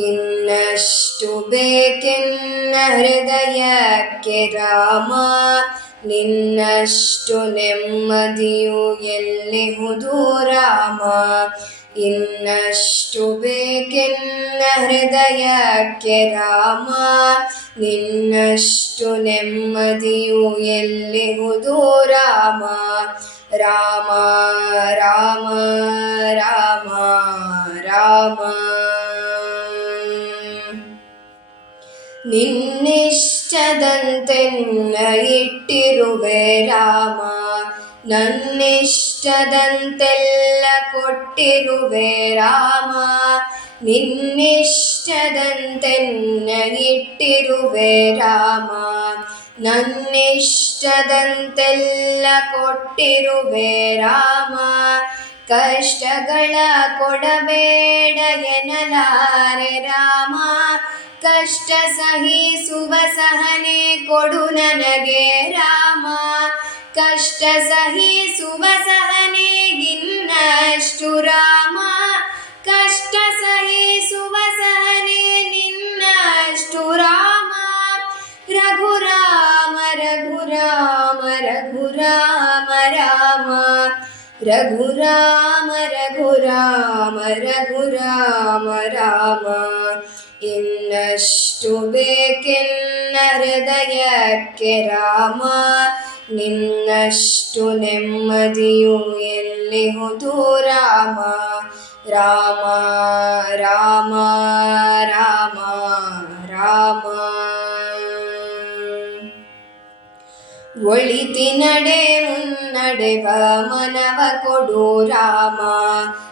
ಇನ್ನಷ್ಟು ಬೇಕೆನ್ನ ಹೃದಯಕ್ಕೆ ರಾಮ, ನಿನ್ನಷ್ಟು ನೆಮ್ಮದಿಯು ಎಲ್ಲಿಹುದು ರಾಮ. ಇನ್ನಷ್ಟು ಬೇಕೆನ್ನ ಹೃದಯಕ್ಕೆ ರಾಮ, ನಿನ್ನಷ್ಟು ನೆಮ್ಮದಿಯು ಎಲ್ಲಿಹುದು ರಾಮ. ರಾಮ ರಾಮ ರಾಮ ರಾಮ. ನಿನ್ನಿಷ್ಟದಂತೆನ್ನ ಇಟ್ಟಿರುವೆ ರಾಮ, ನನ್ನಿಷ್ಟದಂತೆಲ್ಲ ಕೊಟ್ಟಿರುವೆ ರಾಮ. ನಿನ್ನಿಷ್ಟದಂತೆನ್ನ ಇಟ್ಟಿರುವೆ ರಾಮ, ನನ್ನಿಷ್ಟದಂತೆಲ್ಲ ಕೊಟ್ಟಿರುವೆ ರಾಮ. ಕಷ್ಟಗಳ ಕೊಡಬೇಡ ಎನ್ನಲಾರೆ ರಾಮ, ಕಷ್ಟ ಸಹಿಸುವ ಸಹನೆ ಕೊಡು ನನಗೆ ರಾಮ. ಕಷ್ಟ ಸಹಿಸುವ ಸಹನೆ ಇನ್ನಷ್ಟು ರಾಮ, ಕಷ್ಟ ಸಹಿಸುವ ಸಹನೆ ನಿನ್ನಷ್ಟು ರಾಮ. ರಘುರಾಮ ರಘುರಾಮ ರಘುರಾಮ ರಾಮ, ರಘುರಾಮ ರಘುರಾಮ ರಘುರಾಮ ರಾಮ. ಇನ್ನಷ್ಟು ಬೇಕೆನ್ನ ಹೃದಯಕ್ಕೆ ರಾಮ, ನಿನ್ನಷ್ಟು ನೆಮ್ಮದಿಯು ಎಲ್ಲಿಹುದು ರಾಮ. ರಾಮ ರಾಮ ರಾಮ ರಾಮ. ಒಳಿತಿನಡೆ ಮುನ್ನಡೆವ ಮನವ ಕೊಡು ರಾಮ,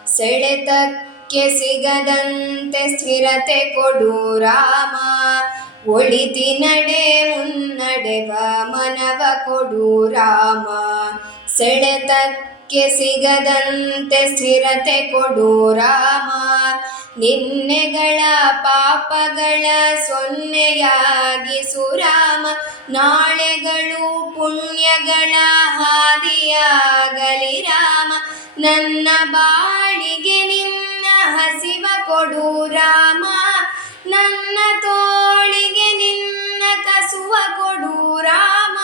ಸೆಳೆತಕ್ಕೆ ಸಿಗದಂತೆ ಸ್ಥಿರತೆ ಕೊಡು ರಾಮ. ಒಳಿತಿನಡೆ ಮುನ್ನಡೆವ ಮನವ ಕೊಡು ರಾಮ, ಸೆಳೆತಕ್ಕೆ ಸಿಗದಂತೆ ಸ್ಥಿರತೆ ಕೊಡು ರಾಮ. ನಿನ್ನೆಗಳ ಪಾಪಗಳ ಸೊನ್ನೆಯಾಗಿಸು ರಾಮ, ನಾಳೆಗಳು ಪುಣ್ಯಗಳ ಹಾದಿಯಾಗಲಿ ರಾಮ. ನನ್ನ ಬಾಳಿಗೆ ನಿನ್ನ ಹಸಿವ ಕೊಡು ರಾಮ, ನನ್ನ ತೋಳಿಗೆ ನಿನ್ನ ಕಸುವ ಕೊಡು ರಾಮ.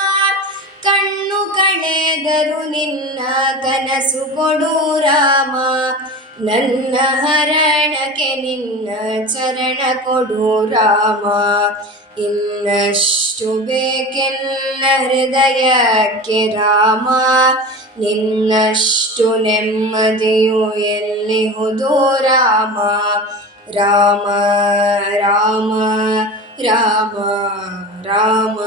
ಕಣ್ಣು ಕಳೆದರು ನಿನ್ನ ಕನಸು ಕೊಡು ರಾಮ, ನನ್ನ ಹರಣಕ್ಕೆ ನಿನ್ನ ಚರಣ ಕೊಡು ರಾಮ. ಇನ್ನಷ್ಟು ಬೇಕೆನ್ನ ಹೃದಯಕ್ಕೆ ರಾಮ, ನಿನ್ನಷ್ಟು ನೆಮ್ಮದಿಯು ಎಲ್ಲಿಹುದು ರಾಮ. ರಾಮ ರಾಮ ರಾಮ ರಾಮ.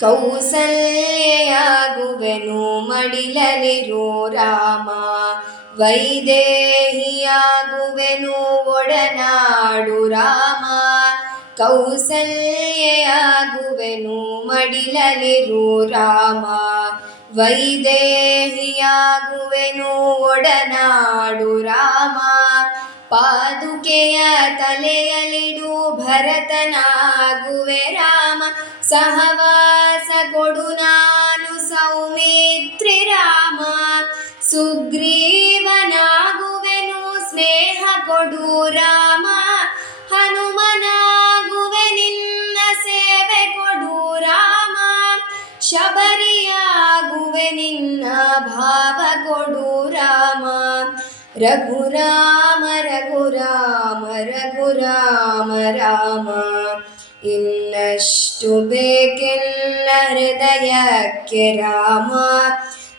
ಕೌಸಲ್ಯಾಗುವೆನು ಮಡಿಲಲಿರು ರಾಮ, ವೈದೇಹಿಯಾಗುವೆನು ಒಡನಾಡು ರಾಮ. ಕೌಸಲ್ಯಾಗುವೆನು ಮಡಿಲಲಿರು ರಾಮ, ವೈದೇಹಿಯಾಗುವೆನು ಒಡನಾಡು ರಾಮ. ಪಾದುಕೆಯ ತಲೆಯಲಿಡು ಭರತನಾಗುವೆ ರಾಮ, ಸಹವಾಸ ಕೊಡು ನಾನು ಸೌಮಿತ್ರಿ ರಾಮ. ಸುಗ್ರೀವನಾಗುವೆನು ಸ್ನೇಹ ಕೊಡು ರಾಮ, ಹನುಮನಾಗುವೆ ನಿನ್ನ ಸೇವೆ ಕೊಡು ರಾಮ. ಶಬರಿಯಾಗುವೆ ನಿನ್ನ ಭಾವ ಕೊಡು ರಾಮ. ರಘುರಾಮ ರಘುರಾಮ ರಘುರಾಮ ರಾಮ. ಇನ್ನಷ್ಟು ಬೇಕೆನ್ನ ಹೃದಯಕ್ಕೆ ರಾಮ,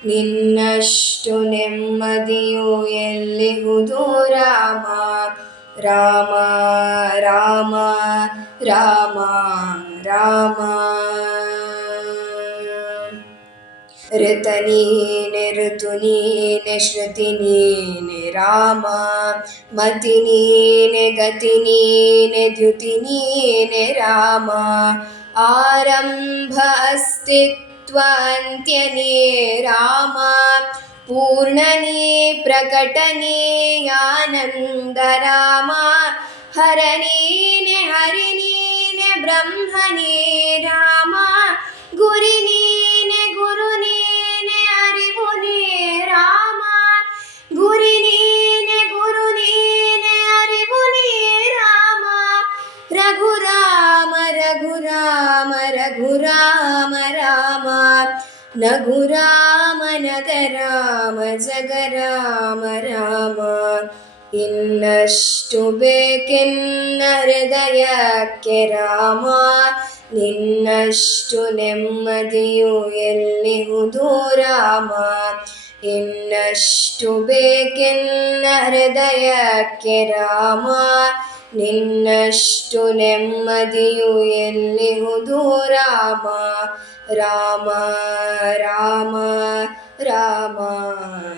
ನಿನ್ನಷ್ಟು ನೆಮ್ಮದಿಯು ಎಲ್ಲಿಹುದು ರಾಮ. ರಾಮ ರಾಮ ರಾಮ ರಾಮ. ಋತ ನೀನೆ ಋತು ನೀನೆ ಶ್ರುತಿ ನೀನೆ ರಾಮ, ಮತಿ ನೀನೆ ಗತಿ ನೀನೆ ದ್ಯುತಿ ನೀನೆ ರಾಮ. ಆರಂಭ ಅಸ್ತಿತ್ವ ಅಂತ್ಯ ನೀ ರಾಮ, ಪೂರ್ಣ ನೀ ಪ್ರಕಟ ನೀ ಆನಂದ ರಾಮ. ಹರ ನೀನೆ ಹರಿ ನೀನೆ ಬ್ರಹ್ಮ ನೀ ರಾಮ, ಗುರಿ ನೀನೆ ಗುರು ನೀನೆ ಅರಿವು ನೀ ರಾಮ. ನಗು ರಾಮ ನಗರಾಮ ಜಗರಾಮ ರಾಮ. ಇನ್ನಷ್ಟು ಬೇಕೆನ್ನ ಹೃದಯಕ್ಕೆ ರಾಮ, ನಿನ್ನಷ್ಟು ನೆಮ್ಮದಿಯು ಎಲ್ಲಿಹುದು ರಾಮ. ಇನ್ನಷ್ಟು ಬೇಕೆನ್ನ ಹೃದಯಕ್ಕೆ ರಾಮ, ನಿನ್ನಷ್ಟು ನೆಮ್ಮದಿಯು ಎಲ್ಲಿಹುದು ರಾಮ. ರಾಮ ರಾಮ ರಾಮ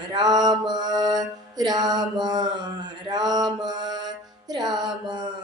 ರಾಮ ರಾಮ ರಾಮ ರಾಮ.